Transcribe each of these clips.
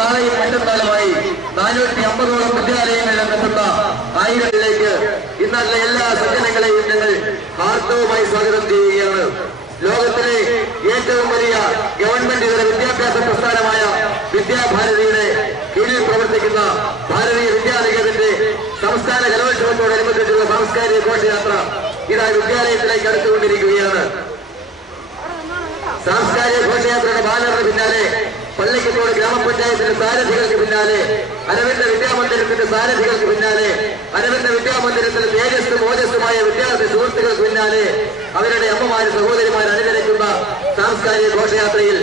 നാളെയും മറ്റന്നാളുമായി 450ഓളം വിദ്യാലയങ്ങളിൽ എത്തുന്ന ആയിരങ്ങളിലേക്ക് ഇന്നല്ല എല്ലാ സജ്ജനങ്ങളെയും ഞങ്ങൾ ഹാർദവുമായി സ്വാഗതം ചെയ്യുകയാണ്. ലോകത്തിലെ ഏറ്റവും വലിയ ഗവൺമെന്റ് ഇതര വിദ്യാഭ്യാസ പ്രസ്ഥാനമായ വിദ്യാഭാരതിയുടെ കീഴിൽ പ്രവർത്തിക്കുന്ന ഭാരതീയ വിദ്യാനികേതന്റെ സംസ്ഥാന കലോത്സവത്തോടനുബന്ധിച്ചുള്ള സാംസ്കാരിക ഘോഷയാത്ര ഇതാ വിദ്യാലയത്തിലേക്ക് അടുത്തുകൊണ്ടിരിക്കുകയാണ്. സാംസ്കാരിക ഘോഷയാത്രയുടെ ബാനറിന് പിന്നാലെ പള്ളിക്കത്തോട് ഗ്രാമപഞ്ചായത്തിന്റെ സാരഥികൾക്ക് പിന്നാലെ അരവിന്ദ വിദ്യാമന്ദിരത്തിന്റെ സാരഥികൾക്ക് പിന്നാലെ അരവിന്ദ വിദ്യാമന്ദിരത്തിന്റെ തേജസ്സും ഓജസ്സുമായ വിദ്യാർത്ഥി സുഹൃത്തുക്കൾക്ക് പിന്നാലെ അവരുടെ അമ്മമാര് സഹോദരിമാർ അനുകരിക്കുന്ന സാംസ്കാരിക ഘോഷയാത്രയിൽ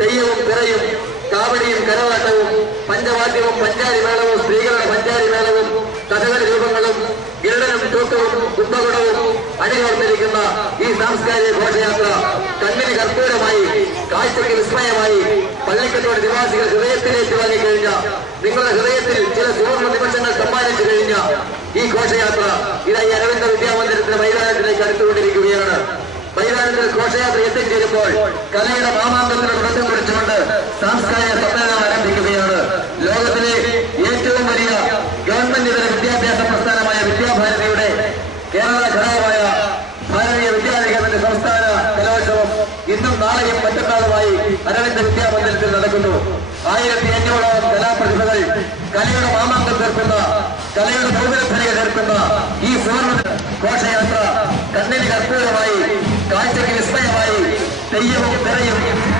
തെയ്യവും പിറയും കാവടിയും കരവാട്ടവും പഞ്ചവാദ്യവും പഞ്ചാരി മേളവും സ്ത്രീകളുടെ പഞ്ചാരി മേളവും കഥകളി രൂപങ്ങളും ഗരുഡനും തൂക്കവും കുംഭകുടവും അണികോർത്തിരിക്കുന്ന ഈ സാംസ്കാരിക ഘോഷയാത്ര കണ്ണിന് കർപ്പൂരമായി കാഴ്ചയ്ക്ക് വിസ്മയമായി പള്ളിക്കത്തോട് നിവാസികൾ ഹൃദയത്തിലേക്ക് വാങ്ങിക്കഴിഞ്ഞ നിങ്ങളുടെ ഹൃദയത്തിൽ ചില സുവർണ്ണ നിമിഷങ്ങൾ സമ്മാനിച്ചു കഴിഞ്ഞ ഈ ഘോഷയാത്ര ഇതായി അരവിന്ദ വിദ്യാമന്ദിരത്തിന്റെ മൈതാനത്തിലേക്ക് അടുത്തുകൊണ്ടിരിക്കുകയാണ്. മൈതാനത്തിൽ ഘോഷയാത്ര എത്തിച്ചേരുമ്പോൾ കലയുടെ മാമാങ്കത്തിന് തുടക്കം കുറിച്ചുകൊണ്ട് സാംസ്കാരിക സമ്മേളനം ആരംഭിക്കുകയാണ്. ലോകത്തിലെ ഏറ്റവും വലിയ ഗവൺമെന്റ് ഇതര വിദ്യാഭ്യാസ പ്രസ്ഥാനമായ വിദ്യാഭാരതിയുടെ കേരള ഘടകമായ ഭാരതീയ വിദ്യാനികേതന്റെ സംസ്ഥാന കലോത്സവം ഇന്നും നാളെയും മറ്റന്നാളുമായി അരവിന്ദ വിദ്യാമന്ദിരത്തിൽ നടക്കുന്നു. 1500ഓളം കലാപ്രതിഭകൾ കലയുടെ മാമാങ്കം തീർക്കുന്ന കലയുടെ ഭൗതികധനിക തീർക്കുന്ന ഈ സുവർണ്ണ ഘോഷയാത്ര കണ്ണിന് കർപ്പൂരമായി കാഴ്ചയ്ക്ക് വിസ്മയമായി തെയ്യവും പിറയും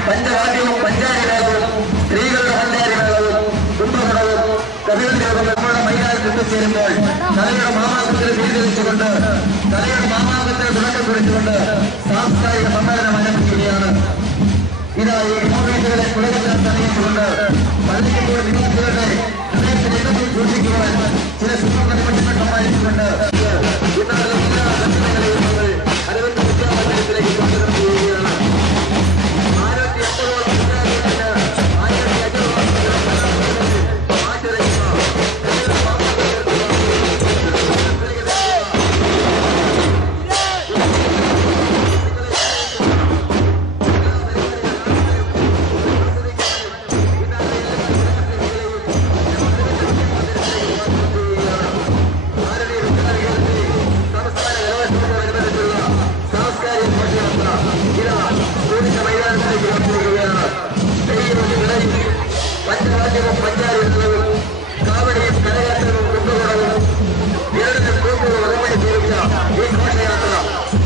പഞ്ചവാദ്യവും പഞ്ചാരി മേളവും സ്ത്രീകളുടെ പഞ്ചാരി മേളവും കുംഭകുടവും കഥകളി രൂപങ്ങൾ നമ്മുടെ മൈതാനത്ത് എത്തിച്ചേരുമ്പോൾ കലയുടെ മാമാങ്കത്തിന് സ്വീകരിച്ചുകൊണ്ട് കലയുടെ മാമാങ്കത്തിന് തുടക്കം കുറിച്ചുകൊണ്ട് സാംസ്കാരിക സമ്മേളനം ആരംഭിക്കുകയാണ്. ഇതാ ഈ ഓഫീസുകളെ കുലകത്തിൽ അറിയിച്ചുകൊണ്ട് പള്ളിക്കത്തോട് നിവാസികളുടെ ഹൃദയത്തിൽ സൂക്ഷിക്കുവാൻ ചില സുവർണ്ണ നിമിഷങ്ങൾ സമ്മാനിച്ചുകൊണ്ട് ഇന്നാളുടെ എല്ലാ ദർശനങ്ങളെയും അരവിന്ദ വിദ്യാമന്ദിരത്തിലേക്ക് സ്വാഗതം ചെയ്യുകയാണ്. 1500ഓളം വിദ്യാലയത്തിന് 1500ഓളം മാറ്റിറങ്ങുന്ന പഞ്ചവാദ്യവും പഞ്ചാരികളും കാവടിയും കരകാട്ടവും കുംഭകുടവും ഗരുഡനും തൂക്കവും അതുമായി തീർച്ച ഈ ഘോഷയാത്ര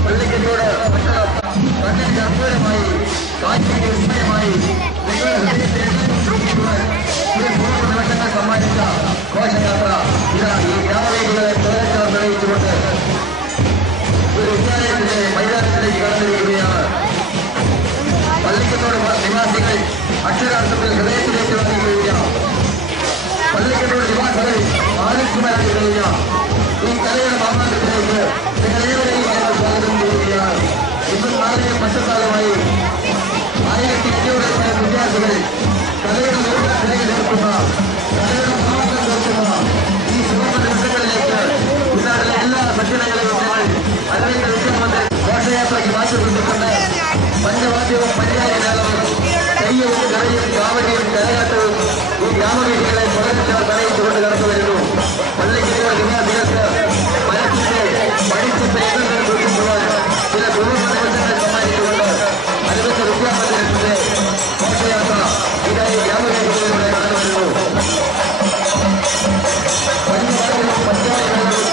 പള്ളിക്കത്തോട് പട്ടണം കണ്ണിന് കർപ്പൂരമായി കാഴ്ചയ്ക്ക് വിസ്മയമായി നിമിഷങ്ങൾ സമ്മാനിച്ച ഘോഷയാത്ര ഇതാ ഈ ഗ്രാമവേദികളെ പ്രവർത്തനം തെളിയിച്ചുകൊണ്ട് ഒരു വിദ്യാലയത്തിന്റെ മൈതാനത്തിലേക്ക് കടന്നിരിക്കുകയാണ്. പള്ളിക്കത്തോട് നിവാസികൾ അക്ഷരാർത്ഥത്തിൽ ഹൃദയത്തിലേക്ക് വന്നിരിക്കുക പള്ളിക്കത്തോട് നിവാസികൾ ആരോഗ്യമായി കഴിഞ്ഞ ഈ കലയുടെ മാമാങ്കത്തിലേക്ക് നിങ്ങളേവരെയും സ്വാഗതം ചെയ്യുകയാണ്. ഇന്നും നാളെയും മറ്റന്നാളുമായി 1500 വിദ്യാർത്ഥികൾ കലയുടെ ലോകത്തിലേക്ക് ചേർക്കുന്ന കലയുടെ മാമാങ്കം ചേർക്കുന്ന ഈ സുവർണ്ണ നിമിഷങ്ങളിലേക്ക് ഇന്നാളിലെ എല്ലാ സജ്ജനങ്ങളെയും ഞങ്ങൾ അരവിന്ദ വിദ്യാമന്ദിരം ഘോഷയാത്രയ്ക്ക് മാറ്റിക്കൊണ്ടിട്ടുണ്ട്. പഞ്ചവാദ്യവും പഞ്ചാരി മേളവും തെയ്യവും കലയും കാവടിയും കരകാട്ടവും ഈ ഗ്രാമവീഥികളെ പുറത്തിച്ചവർ തടയിച്ചുകൊണ്ട് കടന്നു വരുന്നു. പള്ളിക്കത്തോട് നിവാസികൾക്ക് മനസ്സിന്റെ പഠിച്ച പ്രയത്നങ്ങൾ സൂക്ഷിക്കുവാൻ ചില സുവർണ്ണ നിമിഷങ്ങൾ സമ്മാനിച്ചുകൊണ്ട് അരവിന്ദ വിദ്യാമന്ദിരത്തിന്റെ ഘോഷയാത്ര ഇതായി ഗ്രാമവീഥികളിലൂടെ കടന്നു വരുന്നു. പഞ്ചവാദ്യവും പഞ്ചാരി മേളവും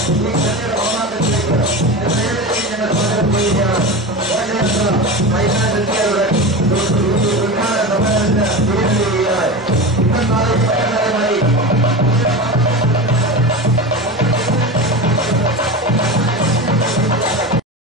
ഈ കലയുടെ മാമാങ്കത്തിലേക്ക് ഞങ്ങൾ സ്വാഗതം ചെയ്യുകയാണ്. മൈതാനത്തിൽ